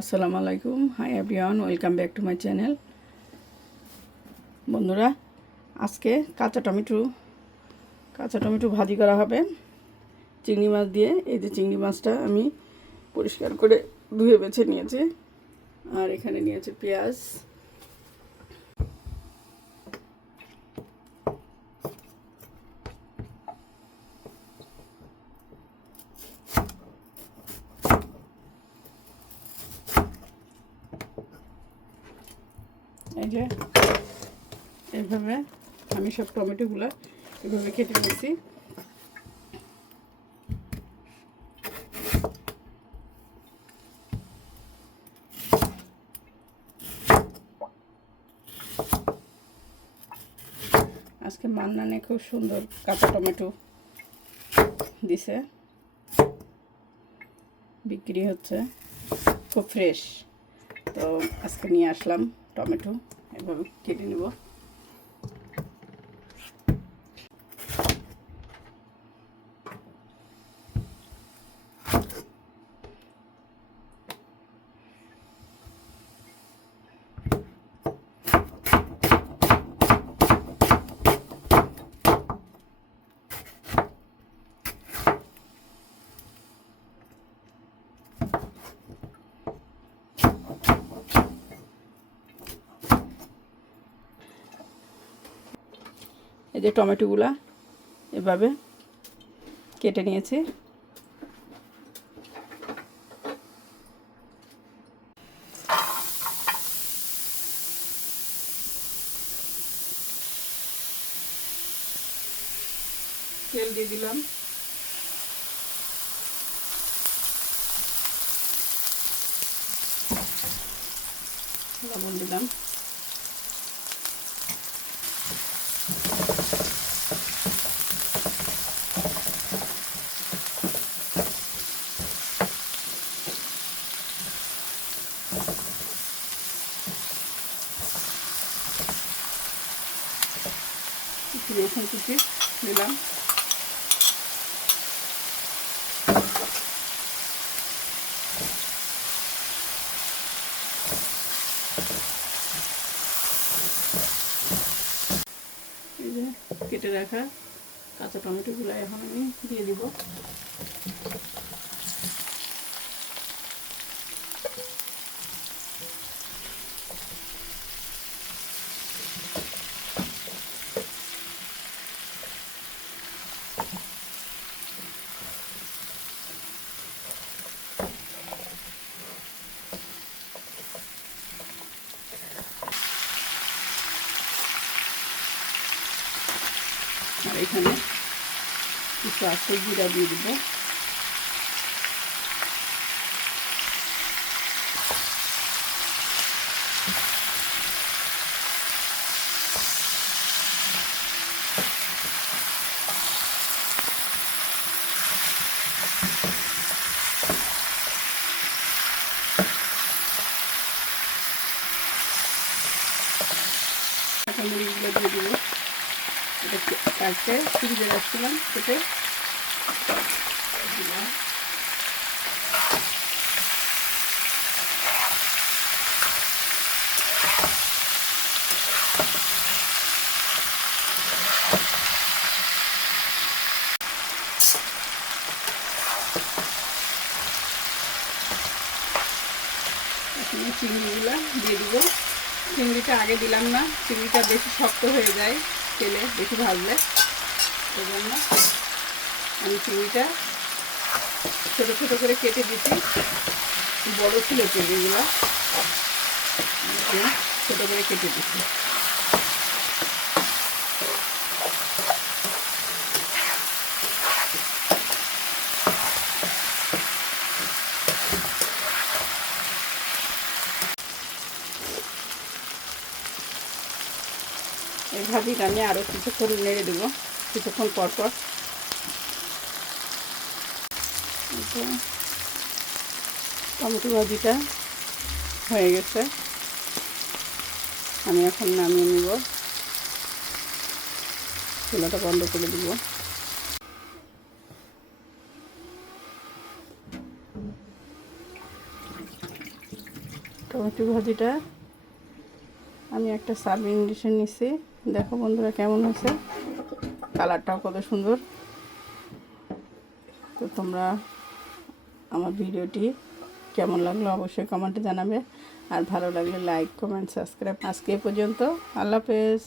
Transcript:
আসসালামু আলাইকুম, hi everyone, welcome back to my channel. বন্ধুরা, আজকে কাঁচা টমেটো ভাজি করা হবে চিংড়ি মাছ দিয়ে। এই যে চিংড়ি মাছটা আমি পরিষ্কার করে ধুয়ে বেছে নিয়েছি, আর এখানে নিয়েছি পেঁয়াজ, এই যে এইভাবে আমি সব টমেটোগুলো এভাবে কেটে নিয়েছি। আজকে মান্নানে খুব সুন্দর কাঁচা টমেটো দিছে, বিক্রি হচ্ছে, খুব ফ্রেশ। তো আজকে নিয়ে আসলাম টমেটো, এভাবে কেটে নেব। এই যে টমেটোগুলা এভাবে কেটে নিয়েছি। তেল দিয়ে দিলাম, লবণ দিলাম, রসুন কুচি দিলাম, এই যে কেটে রাখা কাঁচা টমেটোগুলো এখন আমি দিয়ে দিব। আর এখানে কিছু আস্তে জিরা দিয়ে দিব, কাঁচামরিচগুলো দিয়ে দিব। এটা কাটতে ফ্রিজে রাখছিলাম, কেটে দিলাম। এখানে চিংড়িগুলো দিয়ে দিব। চিংড়িটা আগে দিলাম না, চিংড়িটা বেশি শক্ত হয়ে যায় তেলে বেশি ভাজলে, এই জন্য আমি চিংড়িটা ছোটো ছোটো করে কেটে দিচ্ছি। বড়ো ছিল চিংড়িগুলো, ছোটো করে কেটে দিচ্ছি। এই ভাজিটা আমি আরও কিছুক্ষণ নেড়ে দেবো, কিছুক্ষণ পর পর। টমেটো ভাজিটা হয়ে গেছে, আমি এখন নামিয়ে নিব, চুলাটা বন্ধ করে দিব। টমেটো ভাজিটা আমি একটা সার্ভিং ডিশে নিছি। দেখো বন্ধুরা কেমন হয়েছে, কালারটাও কত সুন্দর। তো তোমরা আমার ভিডিওটি কেমন লাগলো অবশ্যই কমেন্টে জানাবে, আর ভালো লাগলে লাইক, কমেন্ট, সাবস্ক্রাইব। আজকে এ পর্যন্ত, আল্লাহ হাফেজ।